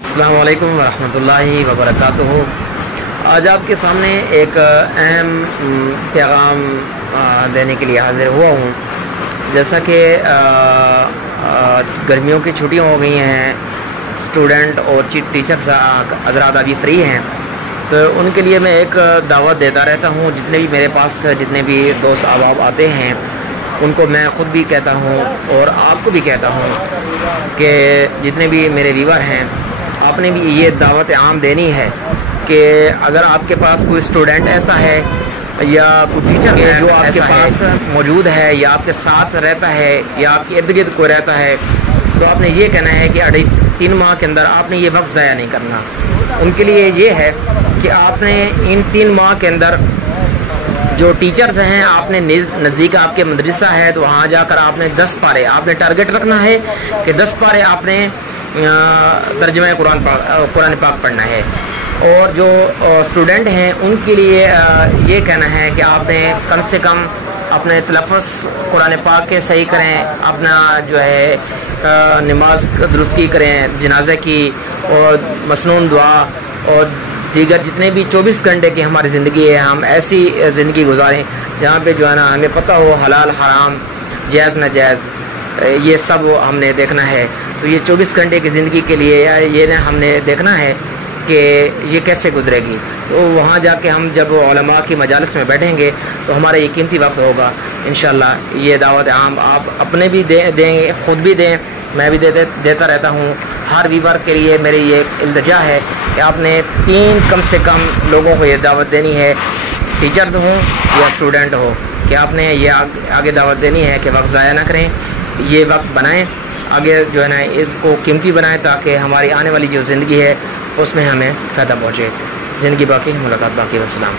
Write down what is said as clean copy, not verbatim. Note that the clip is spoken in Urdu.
السلام علیکم ورحمۃ اللہ وبرکاتہ۔ آج آپ کے سامنے ایک اہم پیغام دینے کے لیے حاضر ہوا ہوں۔ جیسا کہ گرمیوں کی چھٹیاں ہو گئی ہیں، اسٹوڈنٹ اور ٹیچرز حضرات ابھی فری ہیں، تو ان کے لیے میں ایک دعوت دیتا رہتا ہوں۔ جتنے بھی میرے پاس جتنے بھی دوست احباب آتے ہیں ان کو میں خود بھی کہتا ہوں اور آپ کو بھی کہتا ہوں کہ جتنے بھی میرے ویور ہیں، آپ نے بھی یہ دعوت عام دینی ہے کہ اگر آپ کے پاس کوئی اسٹوڈنٹ ایسا ہے یا کوئی ٹیچر ہے جو آپ کے پاس موجود ہے یا آپ کے ساتھ رہتا ہے یا آپ کے ارد گرد کوئی رہتا ہے، تو آپ نے یہ کہنا ہے کہ 3 ماہ کے اندر آپ نے یہ وقت ضائع نہیں کرنا۔ ان کے لیے یہ ہے کہ آپ نے ان 3 ماہ کے اندر جو ٹیچرز ہیں، آپ نے نزدیک آپ کے مدرسہ ہے تو وہاں جا کر آپ نے 10 پارے آپ نے ٹارگٹ رکھنا ہے کہ 10 پارے آپ نے ترجمہ قرآن پاک پڑھنا ہے۔ اور جو اسٹوڈنٹ ہیں ان کے لیے یہ کہنا ہے کہ آپ نے کم سے کم اپنے تلفظ قرآن پاک کے صحیح کریں، اپنا جو ہے نماز درستی کریں جنازے کی، اور مسنون دعا اور دیگر جتنے بھی 24 گھنٹے کی ہماری زندگی ہے، ہم ایسی زندگی گزاریں جہاں پہ جو ہے نا ہمیں پتہ ہو حلال حرام جائز ناجائز یہ سب ہم نے دیکھنا ہے۔ تو یہ 24 گھنٹے کی زندگی کے لیے یہ ہم نے دیکھنا ہے کہ یہ کیسے گزرے گی۔ تو وہاں جا کے ہم جب علماء کی مجالس میں بیٹھیں گے تو ہمارا یہ قیمتی وقت ہوگا۔ انشاءاللہ یہ دعوت عام آپ اپنے بھی دیں، خود بھی دیں، میں بھی دیتا رہتا ہوں۔ ہر ویور کے لیے میری یہ التجا ہے کہ آپ نے 3 کم سے کم لوگوں کو یہ دعوت دینی ہے، ٹیچرز ہوں یا اسٹوڈنٹ ہو، کہ آپ نے یہ آگے دعوت دینی ہے کہ وقت ضائع نہ کریں، یہ وقت بنائیں، آگے جو ہے نا اس کو قیمتی بنائیں تاکہ ہماری آنے والی جو زندگی ہے اس میں ہمیں فائدہ پہنچے۔ زندگی باقی، ملاقات باقی۔ والسلام۔